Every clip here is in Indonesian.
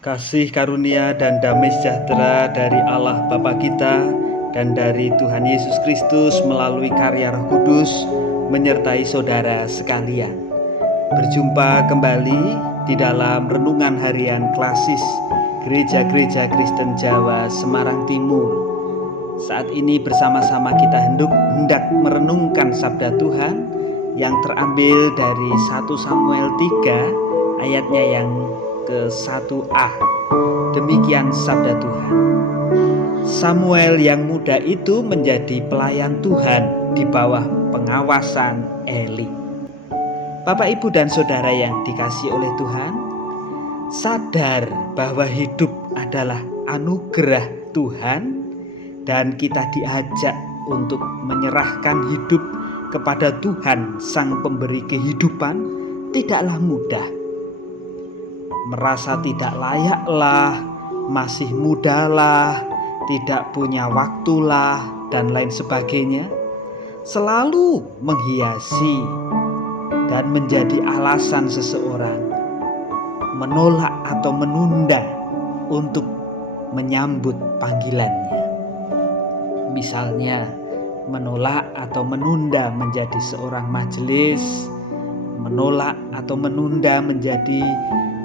Kasih karunia dan damai sejahtera dari Allah Bapa kita dan dari Tuhan Yesus Kristus melalui karya Roh Kudus menyertai saudara sekalian. Berjumpa kembali di dalam renungan harian klasis Gereja-Gereja Kristen Jawa Semarang Timur. Saat ini bersama-sama kita hendak merenungkan sabda Tuhan yang terambil dari 1 Samuel 3 ayatnya yang ke-1a. Demikian sabda Tuhan. Samuel yang muda itu menjadi pelayan Tuhan di bawah pengawasan Eli. Bapak, Ibu, dan saudara yang dikasihi oleh Tuhan, sadar bahwa hidup adalah anugerah Tuhan dan kita diajak untuk menyerahkan hidup kepada Tuhan Sang Pemberi kehidupan tidaklah mudah. Merasa tidak layaklah, masih mudalah, tidak punya waktulah, dan lain sebagainya, selalu menghiasi dan menjadi alasan seseorang menolak atau menunda untuk menyambut panggilannya. Misalnya, menolak atau menunda menjadi seorang majelis, menolak atau menunda menjadi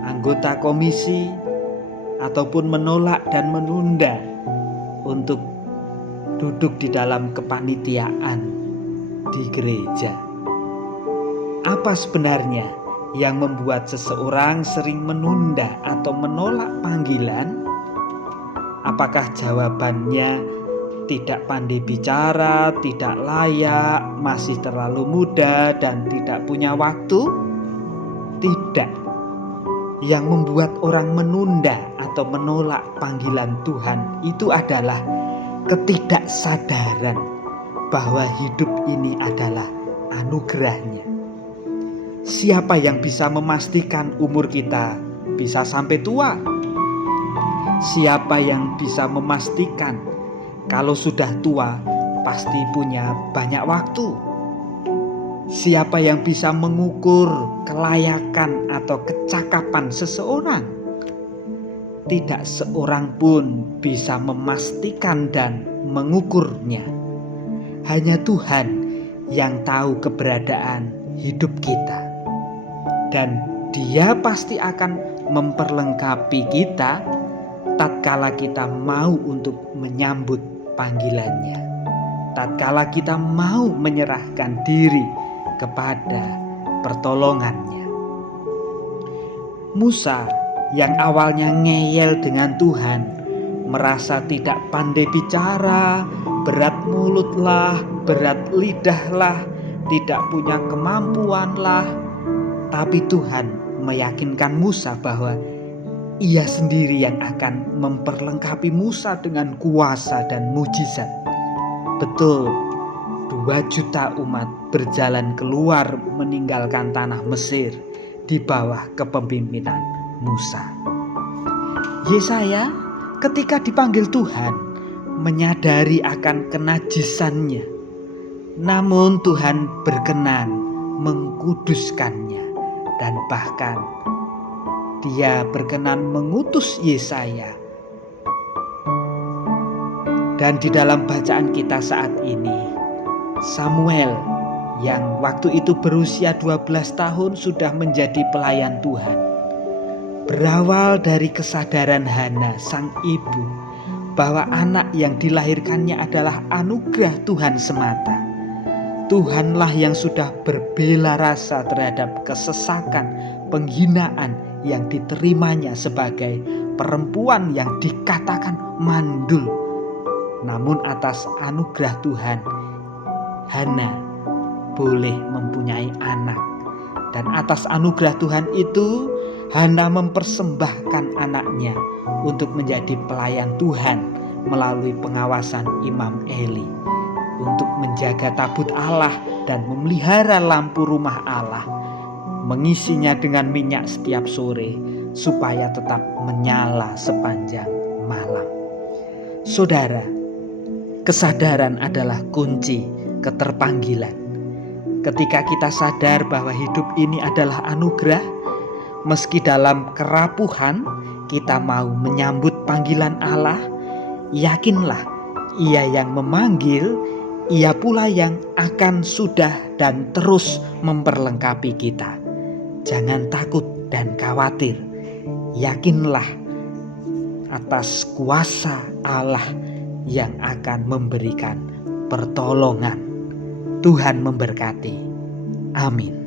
anggota komisi, ataupun menolak dan menunda untuk duduk di dalam kepanitiaan di gereja. Apa sebenarnya yang membuat seseorang sering menunda atau menolak panggilan? Apakah jawabannya tidak pandai bicara, tidak layak, masih terlalu muda, dan tidak punya waktu? Tidak. Yang membuat orang menunda atau menolak panggilan Tuhan itu adalah ketidaksadaran bahwa hidup ini adalah anugerahnya. Siapa yang bisa memastikan umur kita bisa sampai tua? Siapa yang bisa memastikan kalau sudah tua pasti punya banyak waktu? Siapa yang bisa mengukur kelayakan atau kecakapan seseorang? Tidak seorang pun bisa memastikan dan mengukurnya. Hanya Tuhan yang tahu keberadaan hidup kita. Dan Dia pasti akan memperlengkapi kita tatkala kita mau untuk menyambut panggilannya. Tatkala kita mau menyerahkan diri kepada pertolongannya. Musa yang awalnya ngeyel dengan Tuhan, merasa tidak pandai bicara, berat mulutlah, berat lidahlah, tidak punya kemampuanlah, tapi Tuhan meyakinkan Musa bahwa Ia sendiri yang akan memperlengkapi Musa dengan kuasa dan mujizat. Betul, 2 juta umat berjalan keluar meninggalkan tanah Mesir di bawah kepemimpinan Musa. Yesaya ketika dipanggil Tuhan menyadari akan kenajisannya, namun Tuhan berkenan mengkuduskannya dan bahkan Dia berkenan mengutus Yesaya. Dan di dalam bacaan kita saat ini, Samuel yang waktu itu berusia 12 tahun sudah menjadi pelayan Tuhan. Berawal dari kesadaran Hana, sang ibu, bahwa anak yang dilahirkannya adalah anugerah Tuhan semata. Tuhanlah yang sudah berbela rasa terhadap kesesakan, penghinaan yang diterimanya sebagai perempuan yang dikatakan mandul. Namun atas anugerah Tuhan, Hana boleh mempunyai anak. Dan atas anugerah Tuhan itu, Hana mempersembahkan anaknya untuk menjadi pelayan Tuhan melalui pengawasan Imam Eli, untuk menjaga tabut Allah dan memelihara lampu rumah Allah, mengisinya dengan minyak setiap sore supaya tetap menyala sepanjang malam. Saudara, kesadaran adalah kunci keterpanggilan. Ketika kita sadar bahwa hidup ini adalah anugerah, meski dalam kerapuhan kita mau menyambut panggilan Allah, yakinlah Ia yang memanggil, Ia pula yang akan sudah dan terus memperlengkapi kita. Jangan takut dan khawatir, yakinlah atas kuasa Allah yang akan memberikan pertolongan. Tuhan memberkati. Amin.